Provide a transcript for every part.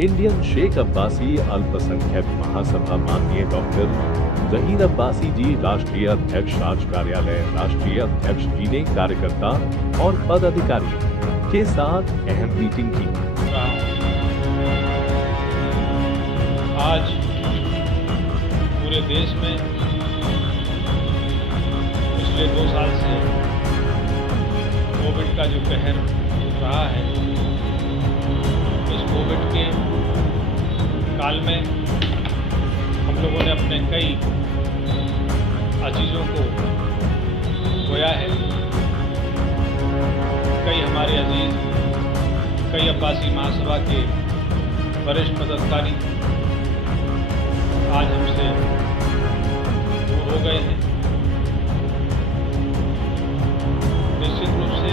Indian Sheikh Abbasi अल्पसंख्यक महासभा माननीय doctor Zaheer Abbasi जी राष्ट्रीय अध्यक्ष राज कार्यालय राष्ट्रीय अध्यक्ष जी ने कार्यकर्ता और पदाधिकारी के साथ अहम मीटिंग की। आज पूरे देश में पिछले 2 साल से कोविड का जो कहर रहा है, इस कोविड के काल में हम लोगों ने अपने कई अजीजों को खोया है। कई हमारे अजीज, कई अब्बासी महासभा के वरिष्ठ पदाधिकारी आज हमसे दूर हो गए हैं। निश्चित रूप से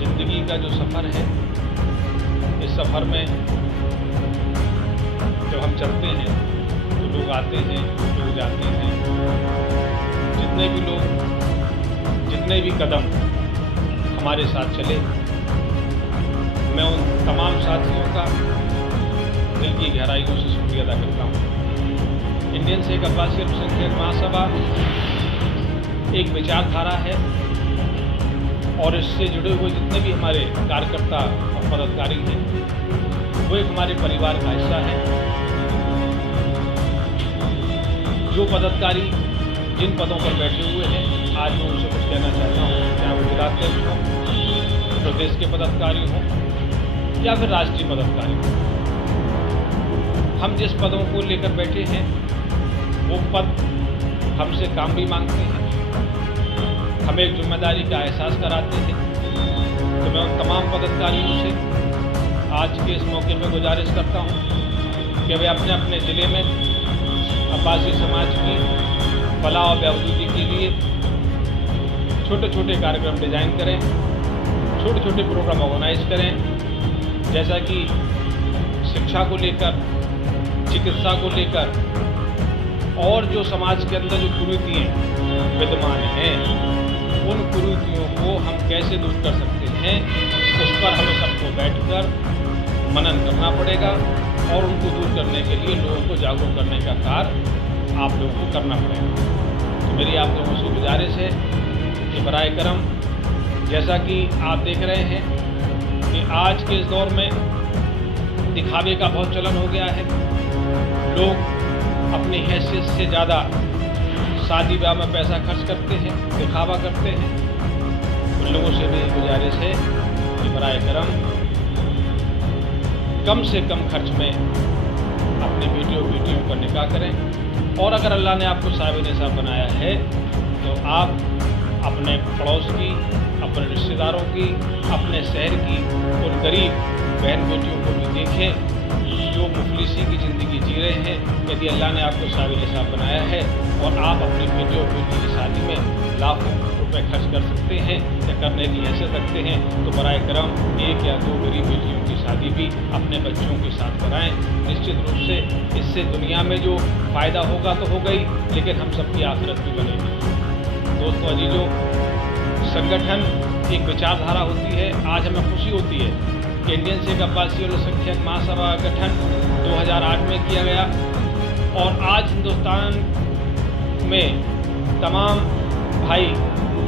जिंदगी का जो सफ़र है, इस सफ़र में जब हम चलते हैं तो लोग आते हैं, लोग जाते हैं। जितने भी कदम हमारे साथ चले, मैं उन तमाम साथियों का दिल की गहराइयों से शुक्रिया अदा करता हूँ। इंडियन शेख अब्बासी अल्पसंख्यक महासभा एक विचारधारा है और इससे जुड़े हुए जितने भी हमारे कार्यकर्ता और पदाधिकारी हैं, वो एक हमारे परिवार का हिस्सा है। जो पदाधिकारी जिन पदों पर बैठे हुए हैं, आज मैं उनसे कुछ कहना चाहता हूँ, चाहे वो जिलाध्यक्ष हों, प्रदेश के पदाधिकारी हों या फिर राष्ट्रीय पदाधिकारी हों। हम जिस पदों को लेकर बैठे हैं, वो पद हमसे काम भी मांगते हैं, हमें एक जिम्मेदारी का एहसास कराते हैं। तो मैं उन तमाम पदाधिकारियों से आज के इस मौके पर गुजारिश करता हूँ कि वे अपने अपने ज़िले में अब्बासी समाज की फलाह और बहबूदी के लिए छोटे छोटे कार्यक्रम डिज़ाइन करें, छोटे छोटे प्रोग्राम ऑर्गेनाइज करें, जैसा कि शिक्षा को लेकर, चिकित्सा को लेकर और जो समाज के अंदर जो कुरीतियाँ विद्यमान हैं, उन कुरीतियों को हम कैसे दूर कर सकते हैं, उस पर हमें सबको बैठकर मनन करना पड़ेगा और उनको दूर करने के लिए लोगों को जागरूक करने का कार्य आप लोगों को करना पड़ेगा। तो मेरी आप लोगों से गुजारिश है कि बराए करम, जैसा कि आप देख रहे हैं कि आज के इस दौर में दिखावे का बहुत चलन हो गया है। लोग अपनी हैसियत से ज़्यादा शादी ब्याह में पैसा खर्च करते हैं, दिखावा करते हैं। उन लोगों से भी गुजारिश है कि बराए करम कम से कम खर्च में अपनी बेटियों का निकाह करें। और अगर अल्लाह ने आपको साहिब निसाब बनाया है तो आप अपने पड़ोस की, अपने रिश्तेदारों की, अपने शहर की उन गरीब बहन बेटियों को भी देखें जो मुफलिसी की ज़िंदगी जी रहे हैं। यदि अल्लाह ने आपको साहिब निसाब बनाया है और आप अपनी बेटी और बेटी की शादी में लाखों रुपए खर्च कर सकते हैं या करने की हैसियत रखते हैं, तो बराए करम 1 या 2 गरीब बेटियों की शादी भी अपने बच्चों के साथ कराएं। निश्चित रूप से इससे दुनिया में जो फ़ायदा होगा तो हो गई, लेकिन हम सबकी आखिरत भी बनेगी। दोस्तों अजीजों, संगठन एक विचारधारा होती है। आज हमें खुशी होती है कि इंडियन शेख अब्बासी अल्पसंख्यक महासभा का गठन 2008 में किया गया और आज हिंदुस्तान में तमाम भाई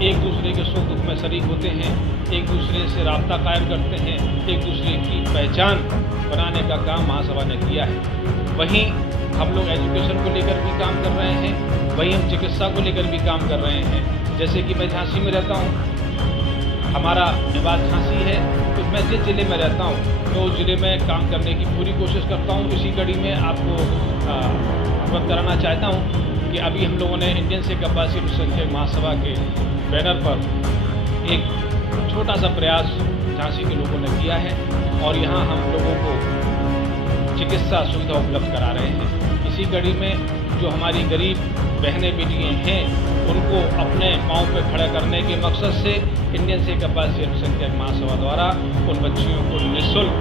एक दूसरे के सुख दुख में शरीक होते हैं, एक दूसरे से राब्ता कायम करते हैं, एक दूसरे की पहचान बनाने का काम महासभा ने किया है। वहीं हम लोग एजुकेशन को लेकर भी काम कर रहे हैं, वहीं हम चिकित्सा को लेकर भी काम कर रहे हैं। जैसे कि मैं झांसी में रहता हूँ, हमारा निवास झांसी है, तो मैं जिस ज़िले में रहता हूँ तो उस ज़िले में काम करने की पूरी कोशिश करता हूँ। इसी कड़ी में आपको अवगत कराना चाहता हूँ कि अभी हम लोगों ने इंडियन शेख अब्बासी अल्पसंख्यक महासभा के बैनर पर एक छोटा सा प्रयास झांसी के लोगों ने किया है और यहाँ हम लोगों को चिकित्सा सुविधा उपलब्ध करा रहे हैं। इसी कड़ी में जो हमारी गरीब बहनें बेटियाँ हैं, उनको अपने पाँव पे खड़ा करने के मकसद से इंडियन शेख अब्बासी अल्पसंख्यक महासभा द्वारा उन बच्चियों को निःशुल्क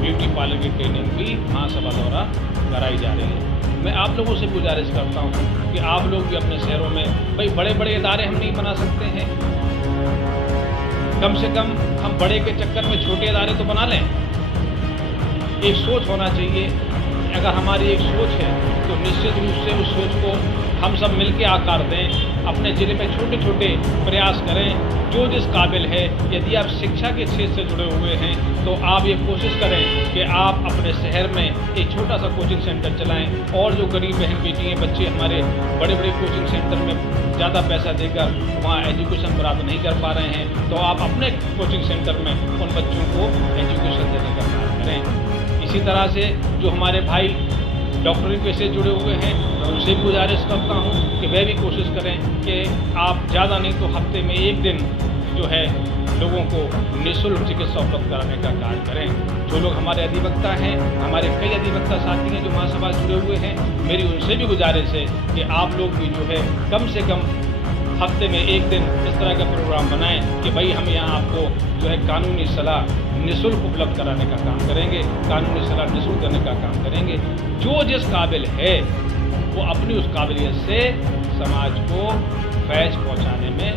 ब्यूटी पार्लर की ट्रेनिंग भी महासभा द्वारा कराई जा रही है। मैं आप लोगों से गुजारिश करता हूँ कि आप लोग भी अपने शहरों में, भाई बड़े बड़े इदारे हम नहीं बना सकते हैं, कम से कम हम बड़े के चक्कर में छोटे इदारे तो बना लें। एक सोच होना चाहिए। अगर हमारी एक सोच है तो निश्चित रूप से उस सोच को हम सब मिलकर आकार दें, अपने ज़िले में छोटे छोटे प्रयास करें। जो जिस काबिल है, यदि आप शिक्षा के क्षेत्र से जुड़े हुए हैं तो आप ये कोशिश करें कि आप अपने शहर में एक छोटा सा कोचिंग सेंटर चलाएं। और जो गरीब बहन बेटी हैं, बच्चे हमारे बड़े बड़े कोचिंग सेंटर में ज़्यादा पैसा देकर वहाँ एजुकेशन प्राप्त नहीं कर पा रहे हैं, तो आप अपने कोचिंग सेंटर में उन बच्चों को एजुकेशन देने का काम करें। इसी तरह से जो हमारे भाई डॉक्टरी पेशे से जुड़े हुए हैं, मैं उनसे भी गुजारिश करता हूँ कि वे भी कोशिश करें कि आप ज़्यादा नहीं तो हफ्ते में एक दिन जो है लोगों को निःशुल्क चिकित्सा उपलब्ध कराने का कार्य करें। जो लोग हमारे अधिवक्ता हैं, हमारे कई अधिवक्ता साथी हैं जो महासभा से जुड़े हुए हैं, मेरी उनसे भी गुजारिश है कि आप लोग भी जो है कम से कम हफ्ते में एक दिन इस तरह का प्रोग्राम बनाएं कि भाई हम यहाँ आपको जो है कानूनी सलाह निःशुल्क उपलब्ध कराने का काम करेंगे, कानूनी सलाह निःशुल्क देने का काम करेंगे। जो जिस काबिल है वो अपनी उस काबिलियत से समाज को फैज़ पहुँचाने में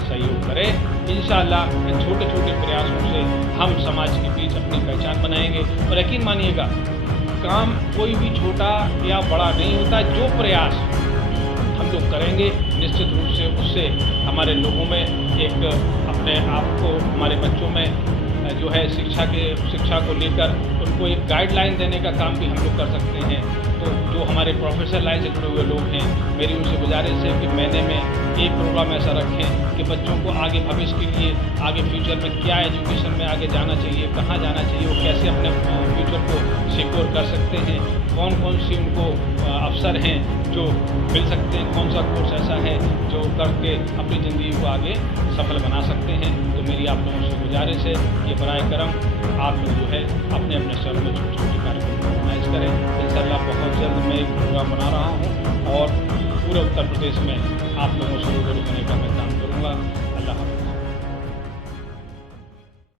सहयोग करे। इंशाअल्लाह इन छोटे छोटे प्रयासों से हम समाज के बीच अपनी पहचान बनाएंगे। और यकीन मानिएगा, काम कोई भी छोटा या बड़ा नहीं होता। जो प्रयास हम लोग करेंगे निश्चित रूप से उससे हमारे लोगों में एक अपने आप को, हमारे बच्चों में जो है शिक्षा को लेकर उनको एक गाइडलाइन देने का काम भी हम लोग कर सकते हैं। तो जो हमारे प्रोफेशनल लाइन से जुड़े हुए लोग हैं, मेरी उनसे गुजारिश है कि महीने में एक प्रोग्राम ऐसा रखें कि बच्चों को आगे भविष्य के लिए, आगे फ्यूचर में क्या एजुकेशन में आगे जाना चाहिए, कहाँ जाना चाहिए, वो कैसे अपने फ्यूचर को सिक्योर कर सकते हैं, कौन कौन सी उनको अवसर हैं जो मिल सकते हैं, कौन सा कोर्स ऐसा है जो करके अपनी ज़िंदगी को आगे सफल बना सकते हैं। तो मेरी आप लोगों से गुजारिश है कि बराए करम आप लोग जो है अपने अपने शहरों में छोटे छोटे कार्यक्रम ऑर्गेनाइज करें। इंशाअल्लाह बहुत जल्द मैं एक प्रोग्राम बना रहा हूँ और पूरे उत्तर प्रदेश में आप लोगों से रूबरू होने का मैं काम करूँगा। अल्लाह हाफ़िज़।